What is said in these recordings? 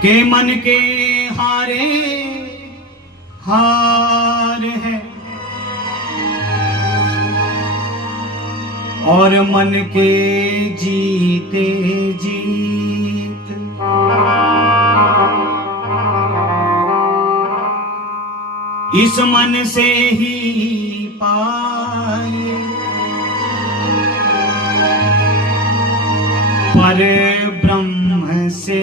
के मन के हारे हार है और मन के जीते जीत। इस मन से ही पाए पर ब्रह्म से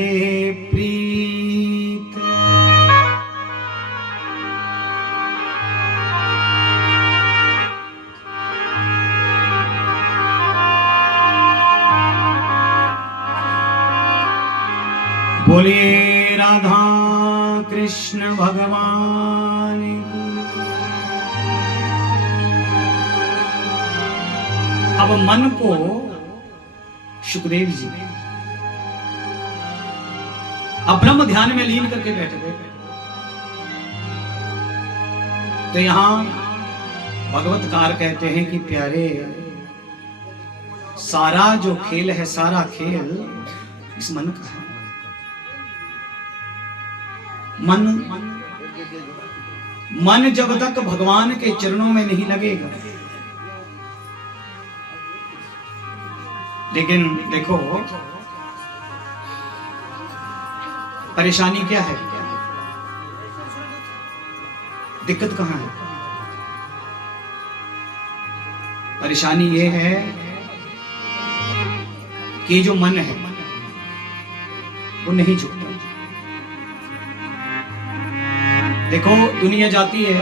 प्रीत। बोलिए राधा कृष्ण भगवान की। अब मन को सुखदेव जी अब ब्रह्म ध्यान में लीन करके बैठ गए। तो यहां भगवतकार कहते हैं कि प्यारे, सारा जो खेल है, सारा खेल इस मन का है। मन जब तक भगवान के चरणों में नहीं लगेगा। लेकिन देखो परेशानी क्या है, दिक्कत कहां है? परेशानी ये है कि जो मन है वो नहीं झुकता। देखो दुनिया जाती है,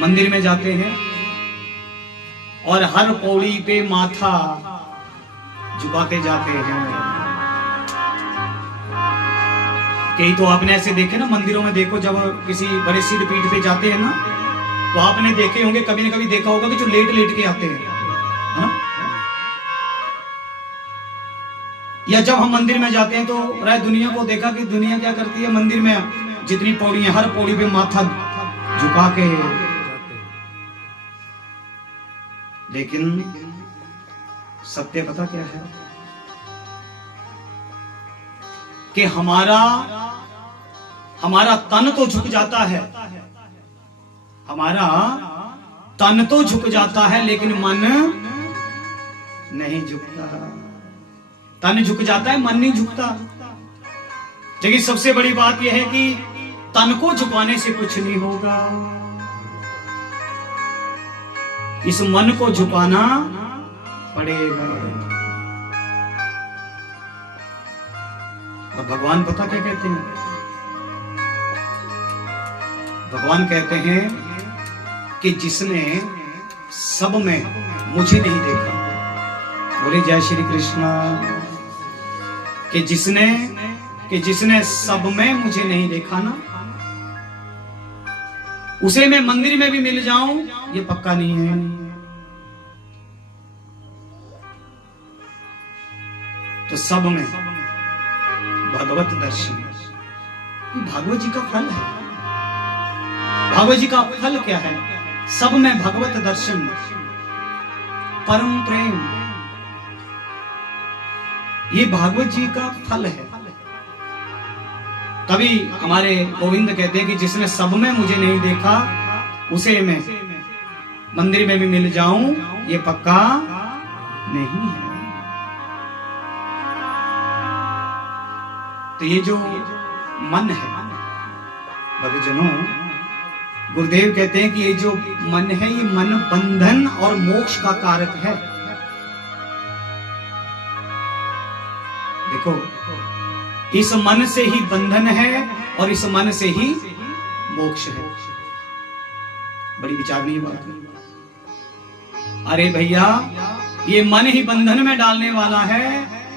मंदिर में जाते हैं और हर पौड़ी पे माथा झुकाते जाते हैं। कई तो आपने ऐसे देखे ना मंदिरों में, देखो जब किसी बड़े सिद्ध पीठ पे जाते हैं ना, तो आपने देखे होंगे, कभी न कभी देखा होगा कि जो लेट लेट के आते हैं, है ना? या जब हम मंदिर में जाते हैं तो प्राय दुनिया को देखा कि दुनिया क्या करती है, मंदिर में जितनी पौड़ी है हर पौड़ी पे माथा झुका के। लेकिन सत्य पता क्या है कि हमारा तन तो झुक जाता है, हमारा तन तो झुक जाता है, लेकिन मन नहीं झुकता। तन झुक जाता है, मन नहीं झुकता। लेकिन सबसे बड़ी बात यह है कि तन को झुकाने से कुछ नहीं होगा, इस मन को झुकाना पड़ेगा। और भगवान पता क्या कहते हैं? भगवान कहते हैं कि जिसने सब में मुझे नहीं देखा, बोले जय श्री कृष्ण, कि जिसने सब में मुझे नहीं देखा ना, उसे मैं मंदिर में भी मिल जाऊं ये पक्का नहीं है। तो सब में भगवत दर्शन, भागवत जी का फल है। भागवत जी का फल क्या है? सब में भगवत दर्शन, परम प्रेम, ये भागवत जी का फल है। तभी हमारे गोविंद कहते हैं कि जिसने सब में मुझे नहीं देखा, उसे मैं मंदिर में भी मिल जाऊं ये पक्का नहीं है। तो ये जो मन है भक्तजनों, गुरुदेव कहते हैं कि ये जो मन है, ये मन बंधन और मोक्ष का कारक है। देखो इस मन से ही बंधन है और इस मन से ही मोक्ष है। बड़ी विचारनीय बात है। अरे भैया, ये मन ही बंधन में डालने वाला है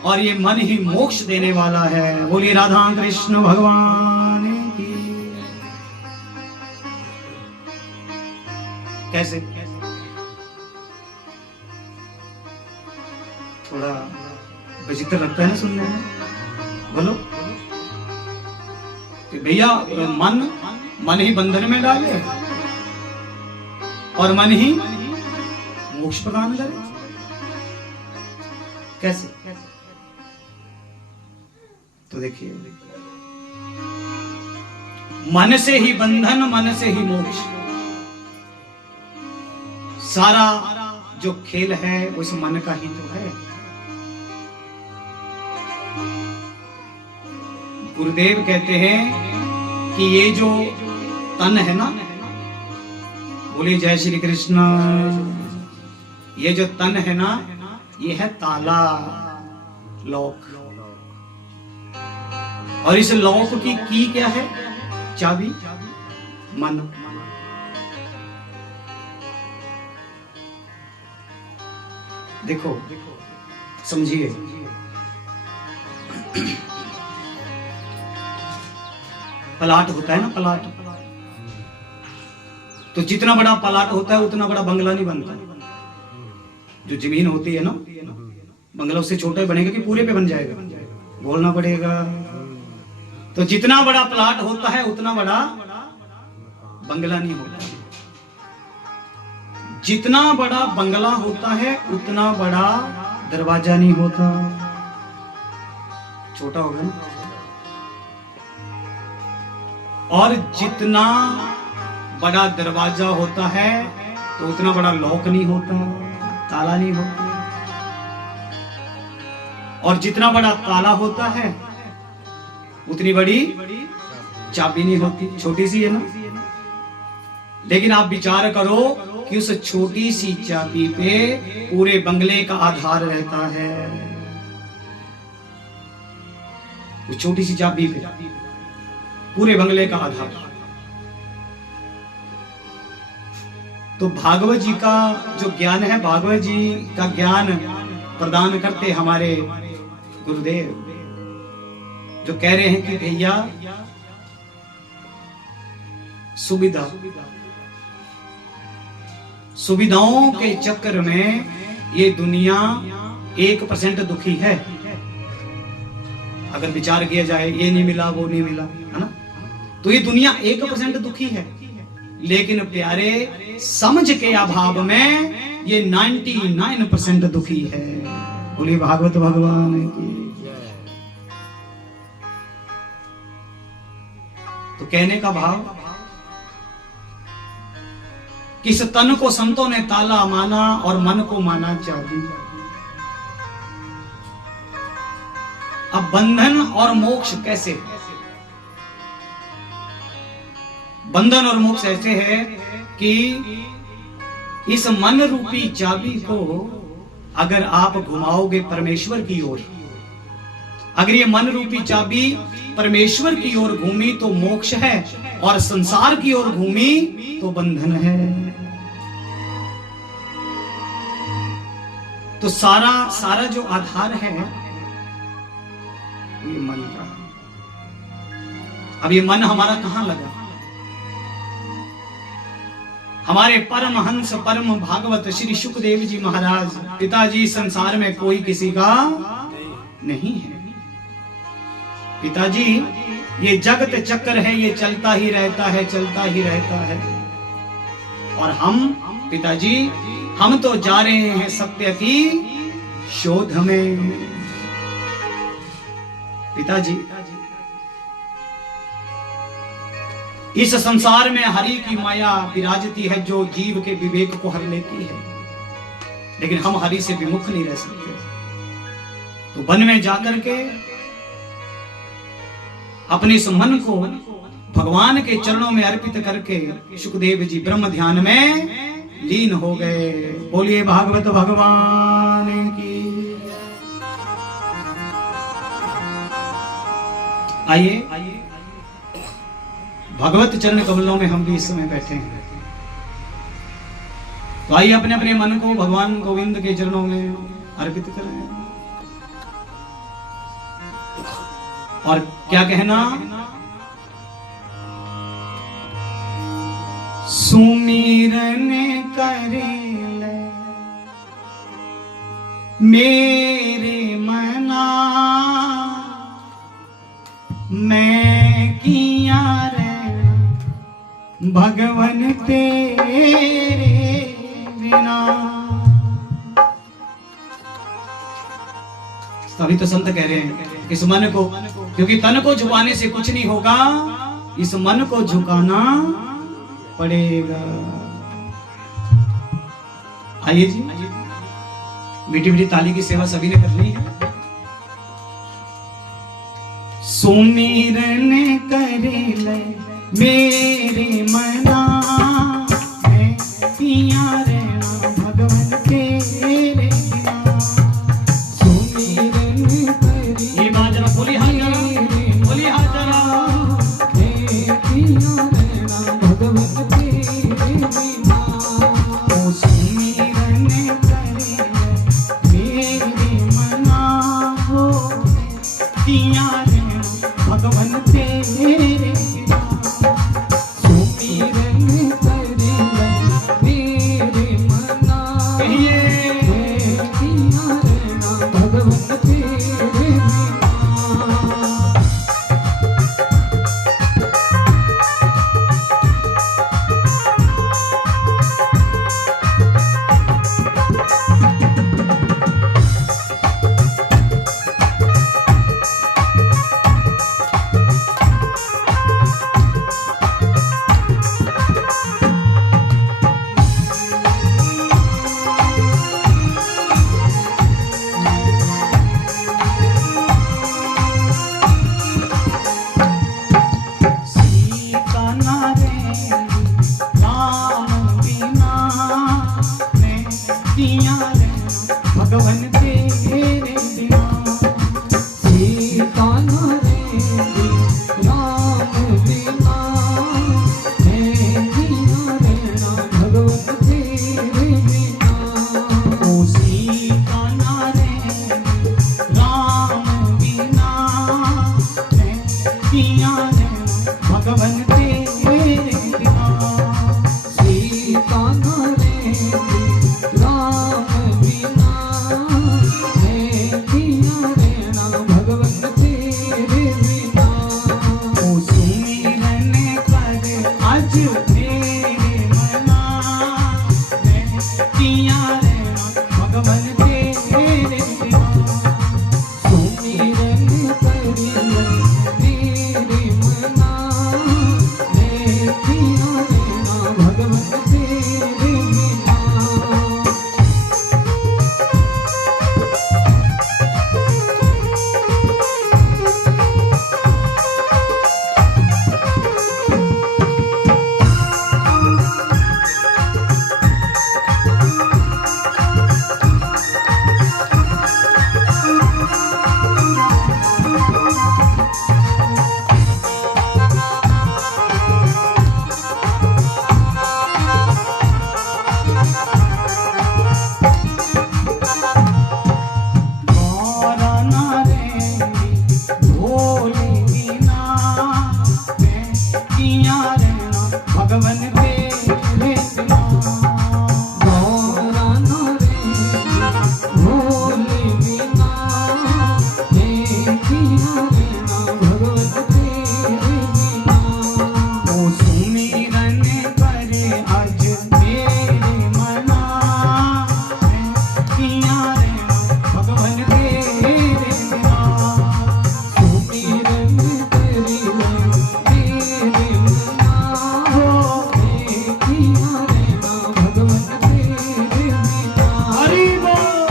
और ये मन ही मोक्ष देने वाला है। बोलिए राधा कृष्ण भगवान की। कैसे? थोड़ा विचित्र लगता है ना सुनने में, बोलो कि भैया मन ही बंधन में डाले और मन ही मोक्ष प्रदान करे। कैसे? तो देखिए, मन से ही बंधन, मन से ही मोक्ष। सारा जो खेल है उस मन का ही तो है। गुरुदेव कहते हैं कि ये जो तन है ना, बोलिए जय श्री कृष्ण, ये जो तन है ना, ये है ताला, लॉक। और इस लॉक की क्या है? चाबी, मन। देखो, समझिए, प्लाट होता है ना, प्लाट, तो जितना बड़ा प्लाट होता है उतना बड़ा बंगला नहीं बनता। जो जमीन होती है ना, बंगला उससे छोटा ही बनेगा कि पूरे पे बन जाएगा, बोलना पड़ेगा। तो जितना बड़ा प्लाट होता है उतना बड़ा बंगला नहीं होता। जितना बड़ा बंगला होता है उतना बड़ा दरवाजा नहीं होता, छोटा होगा ना। और जितना बड़ा दरवाजा होता है तो उतना बड़ा लॉक नहीं होता, ताला नहीं होता। और जितना बड़ा ताला होता है उतनी बड़ी चाबी नहीं होती, छोटी सी है ना। लेकिन आप विचार करो कि उस छोटी सी चाबी पे पूरे बंगले का आधार रहता है। उस छोटी सी चाबी पे पूरे बंगले का आधार। तो भागवत जी का जो ज्ञान है, भागवत जी का ज्ञान प्रदान करते हमारे गुरुदेव, जो कह रहे हैं कि भैया सुविधाओं के चक्कर में ये दुनिया 1% दुखी है। अगर विचार किया जाए, ये नहीं मिला, वो नहीं मिला, है ना, तो ये दुनिया 1% दुखी है। लेकिन प्यारे, समझ के अभाव में ये 99% दुखी है। बोलिए भागवत भगवान की। तो कहने का भाव, किस तन को संतों ने ताला माना और मन को माना चाबी। अब बंधन और मोक्ष कैसे? बंधन और मोक्ष ऐसे है कि इस मन रूपी चाबी को अगर आप घुमाओगे परमेश्वर की ओर, अगर ये मन रूपी चाबी परमेश्वर की ओर घूमी तो मोक्ष है, और संसार की ओर घूमी तो बंधन है। तो सारा जो आधार है ये मन का। अब ये मन हमारा कहां लगा? हमारे परमहंस परम भागवत श्री शुकदेव जी महाराज पिताजी, संसार में कोई किसी का नहीं है। पिताजी, ये जगत चक्र है, ये चलता ही रहता है, चलता ही रहता है। और हम पिताजी, हम तो जा रहे हैं सत्य की शोध में। पिताजी, इस संसार में हरि की माया विराजती है जो जीव के विवेक को हर लेती है, लेकिन हम हरि से विमुख नहीं रह सकते। तो वन में जाकर के अपने इस मन को भगवान के चरणों में अर्पित करके शुकदेव जी ब्रह्म ध्यान में लीन हो गए। बोलिए भागवत भगवान की। आइए भगवत चरण कमलों में हम भी इस समय बैठे हैं। तो आइए अपने अपने मन को भगवान गोविंद के चरणों में अर्पित करें। और क्या कहना? सुमिरन करे मेरे मना, मैं किया रे भगवन तेरे बिना। तभी तो संत कह रहे हैं इस मन को क्योंकि तन को झुकाने से कुछ नहीं होगा, इस मन को झुकाना पड़ेगा। आइए जी, मीठी मीठी ताली की सेवा सभी ने करनी है। सुमिरन करे ले मेरे मना, मैं पिया रहना भगवन तेरे बिना। सुमिरन करे, ये बात जरा बोली हाथ जरा, बोली हाथ जरा, मैं पिया रहना भगवन तेरे बिना। ओ सुमिरन करे मेरे मना, हो पिया भगवन तेरे बिना। सुमिरन करे मेरे मना, पिया रहना भगवन तेरे बिना। भगवन तेरे बिना। सीता न रहेगी राम बिना, मैं जिया रहना भगवन तेरे बिना। ओ सीता न रहेगी राम बिना, मैं जिया रहना भगवन तेरे बिना। सीता न रहेगी राम बिना, मैं जिया रहना भगवन तेरे बिना। ओ सुमिरन कर आज मेरे मना, मैं जिया रहना भगवन तेरे बिना। सुमिरन कर मेरे मना, मैं जिया रहना भगवन तेरे बिना। भगवन तेरे बिना। गौरा न रहेगी भोले बिना, मैं जिया रहना भगवन तेरे बिना। ओ सुमिरन करे आज मेरे मना, मैं जिया रहना भगवन तेरे बिना। सुमिरन करे मेरे मना, भगवन तेरे बिना। हरि बोल।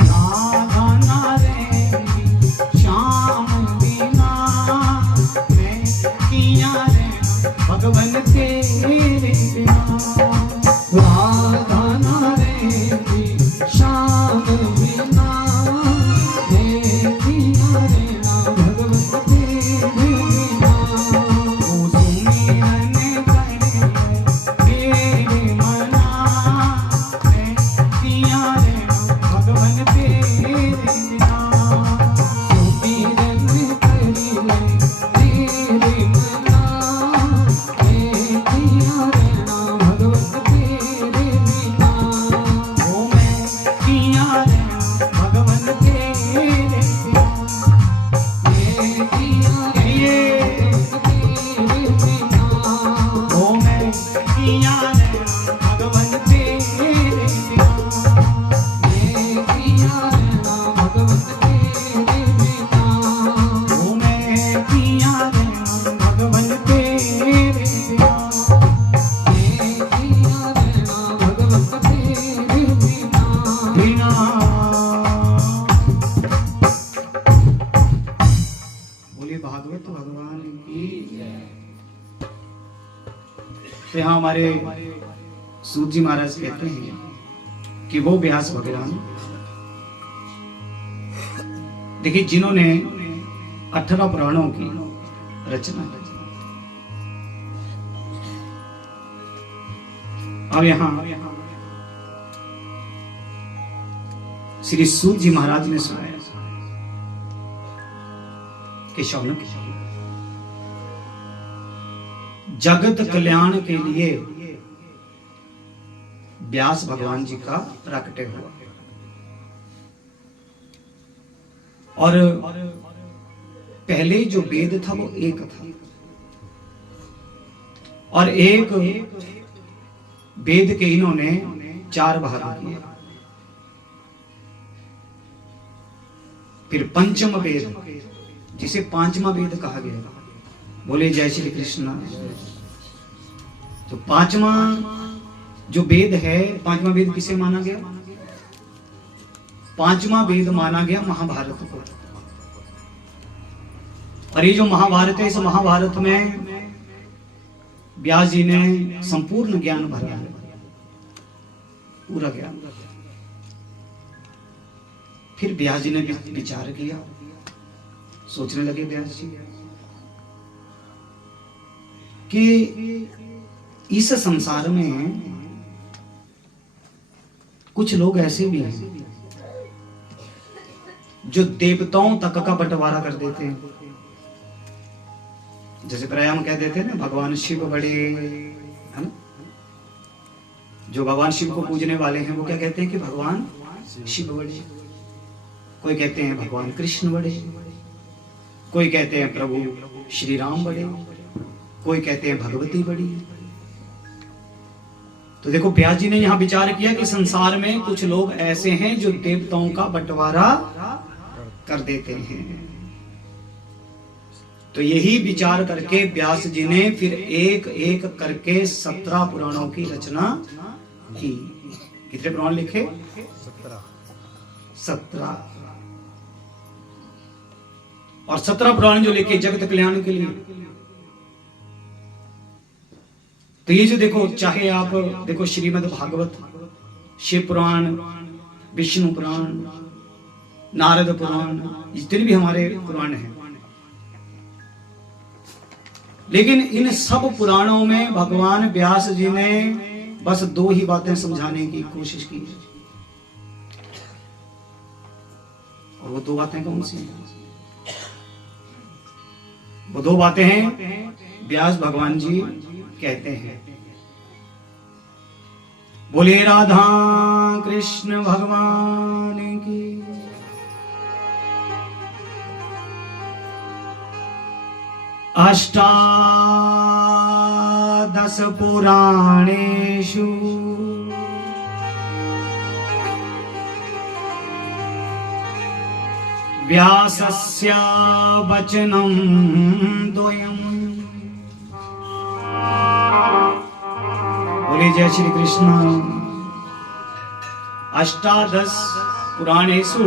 राधा न रहेगी श्याम बिना, मैं जिया रहना भगवन तेरे बिना। राधा न रहेगी श्याम बिना, मैं जिया रहना भगवन तेरे बिना। ओ सुमिरन करे मेरे मना, मैं जिया रहना भगवन तेरे बिना। सुमिरन करे मेरे मना, मैं जिया रहना भगवन तो यहाँ हमारे सूत जी महाराज कहते हैं कि वो व्यास भगवान देखिए जिन्होंने 18 पुराणों की रचना की। अब यहां श्री सूत जी महाराज ने सुनाया कि शौनक जगत कल्याण के लिए व्यास भगवान जी का प्रकटे हुआ और पहले जो वेद था वो एक था और एक वेद के इन्होंने 4 भाग किए। फिर पंचम वेद जिसे 5वां वेद कहा गया, बोले जय श्री कृष्ण। तो 5वां जो वेद है, 5वां वेद किसे माना गया? 5वां वेद माना गया महाभारत को। और ये जो महाभारत है, इस महाभारत में व्यास जी ने संपूर्ण ज्ञान भरा है, पूरा ज्ञान। फिर व्यास जी ने विचार किया, सोचने लगे व्यास जी कि इस संसार में कुछ लोग ऐसे भी हैं जो देवताओं तक का बंटवारा कर देते हैं। जैसे प्राय हम कह देते हैं ना, भगवान शिव बड़े, है ना? जो भगवान शिव को पूजने वाले हैं वो क्या कहते हैं कि भगवान शिव बड़े। कोई कहते हैं भगवान कृष्ण बड़े, कोई कहते हैं प्रभु श्री राम बड़े, कोई कहते हैं भगवती बड़ी। तो देखो व्यास जी ने यहां विचार किया कि संसार में कुछ लोग ऐसे हैं जो देवताओं का बंटवारा कर देते हैं। तो यही विचार करके व्यास जी ने फिर एक एक करके 17 पुराणों की रचना की। कितने पुराण लिखे? 17। और 17 पुराण जो लिखे जगत कल्याण के लिए। तो ये जो देखो, चाहे आप देखो श्रीमद् भागवत, शिव पुराण, विष्णु पुराण, नारद पुराण, जितने भी हमारे पुराण हैं, लेकिन इन सब पुराणों में भगवान व्यास जी ने बस 2 ही बातें समझाने की कोशिश की है। और वो 2 बातें कौन सी हैं? वो 2 बातें हैं, व्यास भगवान जी कहते हैं, बोले राधा कृष्ण भगवान की। अष्टादश पुराणेषु व्यासस्य वचनं द्वयम्। बोले जय श्री कृष्ण। अष्टादश पुराणेषु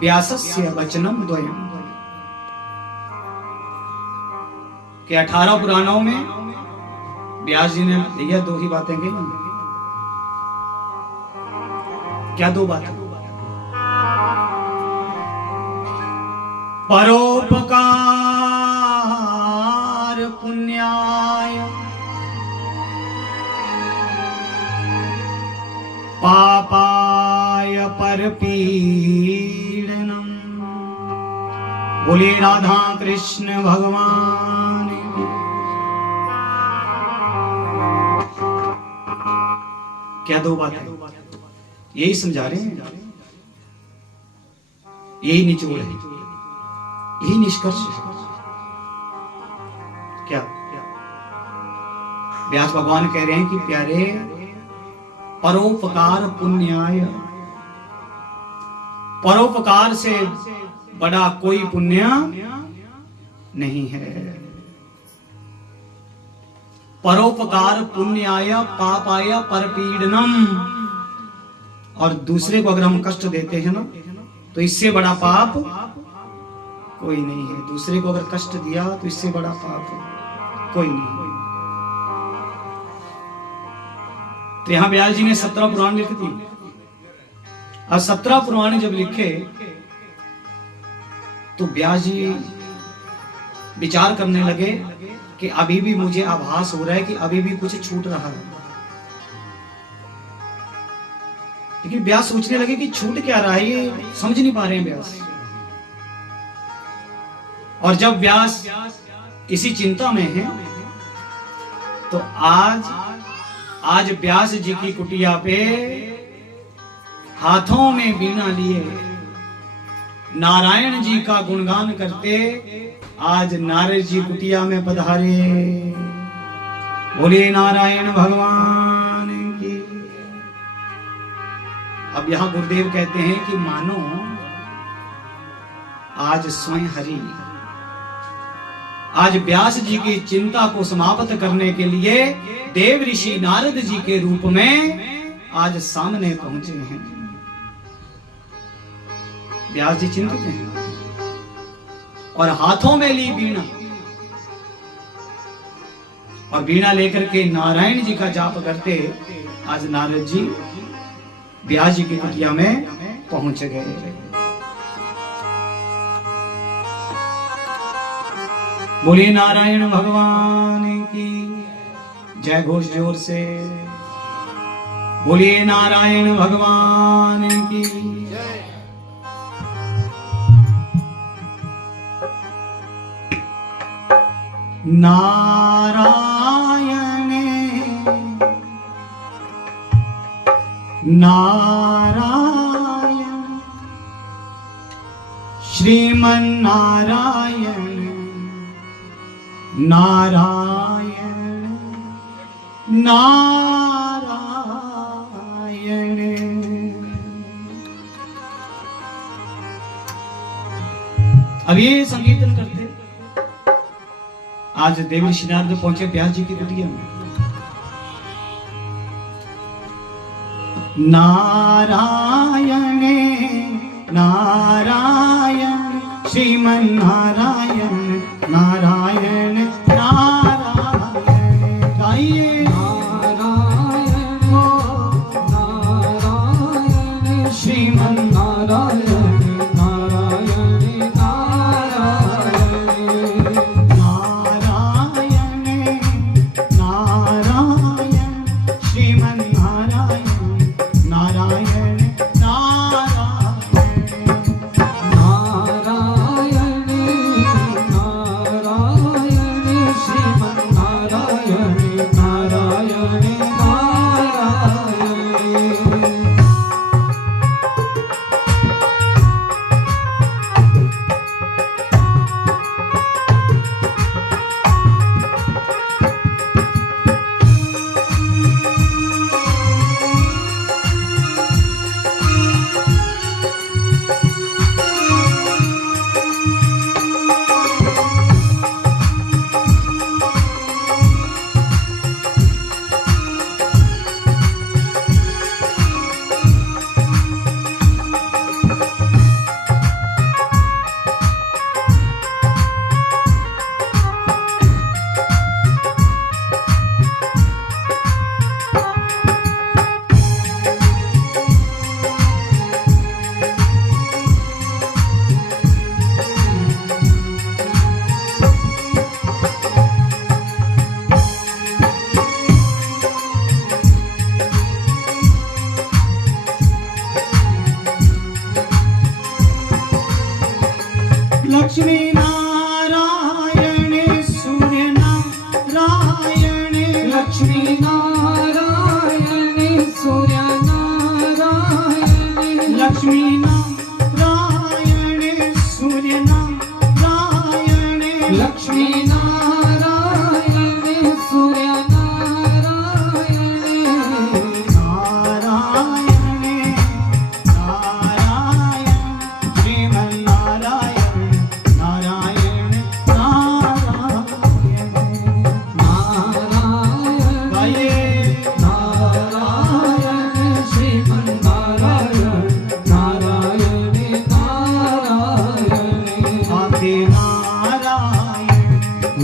व्यासस्य वचनं द्वयम्, कि 18 पुराणों में व्यास जी ने भैया 2 ही बातें कही। क्या 2 बातें? परोपकार पुण्याय पापाय परपीडनम। बोले राधा कृष्ण भगवान की। क्या 2 बातें? यही समझा रहे हैं, यही निचोड़ है, यही निष्कर्ष है। क्या व्यास भगवान कह रहे हैं कि प्यारे, परोपकार पुण्याय, परोपकार से बड़ा कोई पुण्य नहीं है। परोपकार पुण्याय पापाय परपीडनम। और दूसरे को अगर हम कष्ट देते हैं ना, तो इससे बड़ा पाप कोई नहीं है। दूसरे को अगर कष्ट दिया तो इससे बड़ा पाप कोई नहीं है। तो यहां व्यास जी ने 17 पुराण लिख दी। अब 17 पुराण जब लिखे तो व्यास जी विचार करने लगे कि अभी भी मुझे आभास हो रहा है कि अभी भी कुछ छूट रहा है। लेकिन व्यास सोचने लगे कि छूट क्या रहा है, ये समझ नहीं पा रहे हैं व्यास। और जब व्यास इसी चिंता में है तो आज व्यास जी की कुटिया पे हाथों में बीना लिए नारायण जी का गुणगान करते आज नारद जी कुटिया में पधारे। बोले नारायण भगवान की। अब यहां गुरुदेव कहते हैं कि मानो आज स्वयं हरि आज व्यास जी की चिंता को समाप्त करने के लिए देव ऋषि नारद जी के रूप में आज सामने पहुंचे हैं। व्यास जी चिंतित हैं और हाथों में ली बीणा और बीणा लेकर के नारायण जी का जाप करते आज नारद जी व्यास जी की कुटिया में पहुंच गए। बोलिए नारायण भगवान की जय घोष जोर से। बोलिए नारायण भगवान की जय। नारायण नारायण श्रीमन नारायण नारायण नारायण। अब ये संकीर्तन करते आज देव ऋषि नारद पहुंचे व्यास जी की कुटिया में। नारायण नारायण श्रीमन नारायण नारायण नारायण। गाइए नारायण नारायण श्रीमन नारायण नारायण नारायण नारायण श्रीमन नारायण नारायण लक्ष्मी नारायण सूर्य नारायण लक्ष्मी नारायण सूर्य नारायण लक्ष्मी नारायण सूर्य नारायण लक्ष्मी नारायण सूर्य नारायण नारायण नारायण श्रीमन नारायण नारायण नारायण नारायण श्रीमन नारायण नारायण नारायण। आते नारायण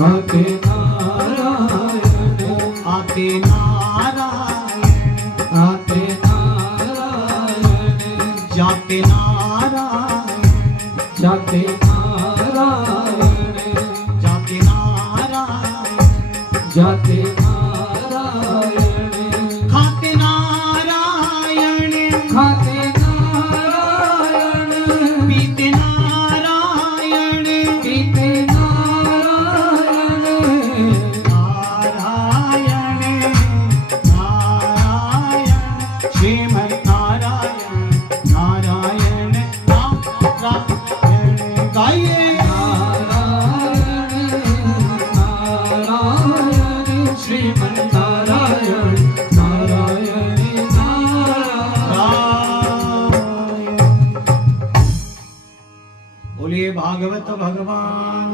आते नारायण आते नारायण भागवत भगवान